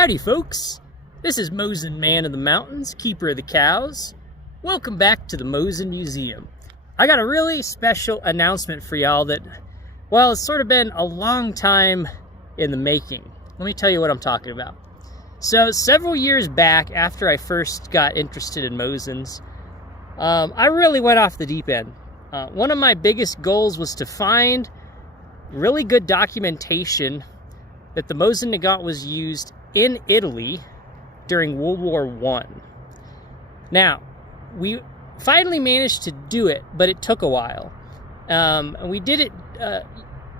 Howdy folks, this is Mosin Man of the Mountains, Keeper of the Cows. Welcome back to the Mosin Museum. I got a really special announcement for y'all that, well, it's sort of been a long time in the making. Let me tell you what I'm talking about. So several years back, after I first got interested in Mosins, I really went off the deep end. One of my biggest goals was to find really good documentation that the Mosin Nagant was used in Italy during World War I. Now, we finally managed to do it, but it took a while. And we did it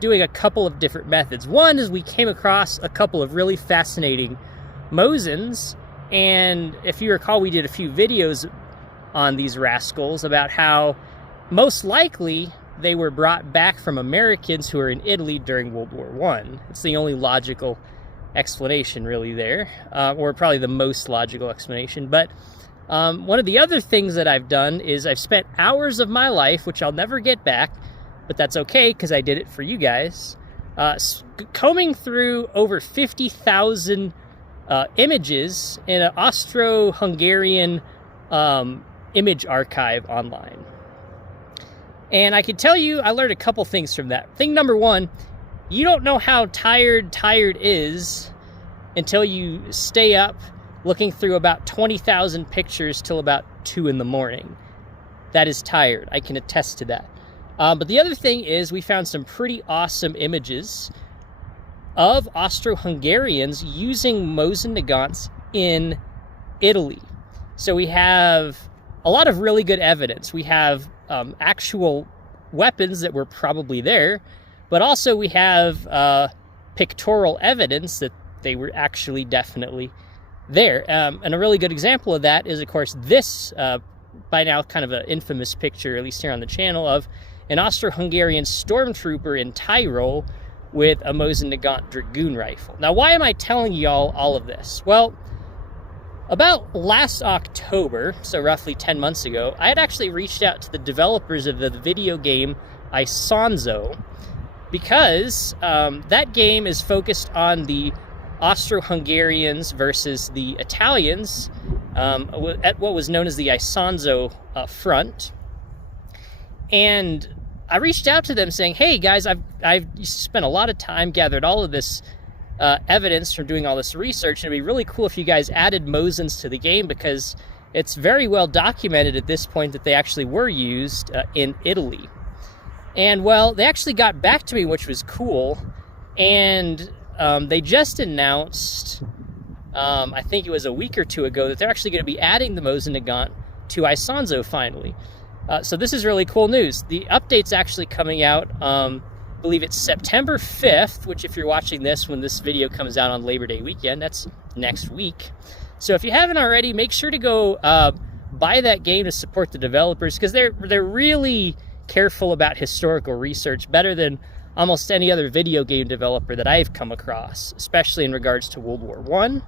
doing a couple of different methods. One is we came across a couple of really fascinating Mosins, and if you recall, we did a few videos on these rascals about how most likely they were brought back from Americans who were in Italy during World War I. It's the only logical explanation really there, or probably the most logical explanation. But one of the other things that I've done is I've spent hours of my life, which I'll never get back, but that's okay because I did it for you guys, combing through over 50,000 images in an Austro-Hungarian image archive online. And I can tell you, I learned a couple things from that. Thing number one, you don't know how tired is until you stay up looking through about 20,000 pictures till about 2 in the morning. That is tired. I can attest to that. But the other thing is we found some pretty awesome images of Austro-Hungarians using Mosin Nagants in Italy. So we have a lot of really good evidence. We have actual weapons that were probably there, but also we have pictorial evidence that they were actually definitely there. And a really good example of that is, of course, this, by now kind of an infamous picture, at least here on the channel, of an Austro-Hungarian stormtrooper in Tyrol with a Mosin Nagant Dragoon rifle. Now, why am I telling y'all all of this? Well, about last October, so roughly 10 months ago, I had actually reached out to the developers of the video game Isonzo, because that game is focused on the Austro-Hungarians versus the Italians at what was known as the Isonzo front. And I reached out to them saying, hey guys, I've spent a lot of time, gathered all of this evidence from doing all this research, and it'd be really cool if you guys added Mosins to the game, because it's very well documented at this point that they actually were used in Italy. And well, they actually got back to me, which was cool, and they just announced, I think it was a week or two ago, that they're actually going to be adding the Mosin Nagant to Isonzo finally. So this is really cool news. The update's actually coming out, I believe it's September 5th, which if you're watching this when this video comes out on Labor Day weekend, that's next week. So if you haven't already, make sure to go buy that game to support the developers, because they're really careful about historical research, better than almost any other video game developer that I've come across, especially in regards to World War I.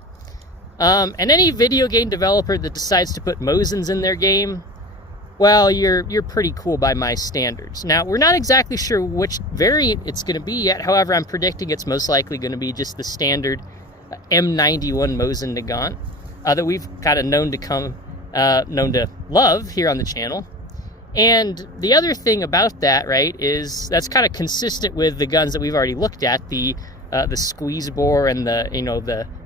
And any video game developer that decides to put Mosins in their game, well, you're pretty cool by my standards. Now, we're not exactly sure which variant it's going to be yet. However, I'm predicting it's most likely going to be just the standard M91 Mosin Nagant that we've kind of known to love here on the channel. And the other thing about that, right, is that's kind of consistent with the guns that we've already looked at, the squeeze bore and the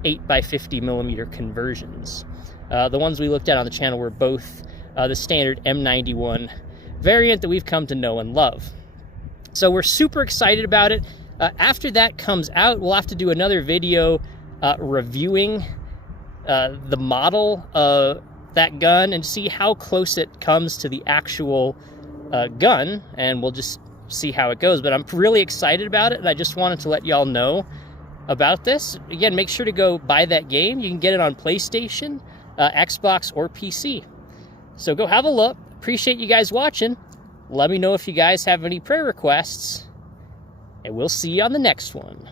8x50 millimeter conversions. The ones we looked at on the channel were both the standard M91 variant that we've come to know and love. So we're super excited about it. After that comes out, we'll have to do another video reviewing the model of that gun and see how close it comes to the actual gun, and we'll just see how it goes. But I'm really excited about it, and I just wanted to let y'all know about this. Again, make sure to go buy that game. You can get it on PlayStation, Xbox, or PC. So go have a look. Appreciate you guys watching. Let me know if you guys have any prayer requests, and we'll see you on the next one.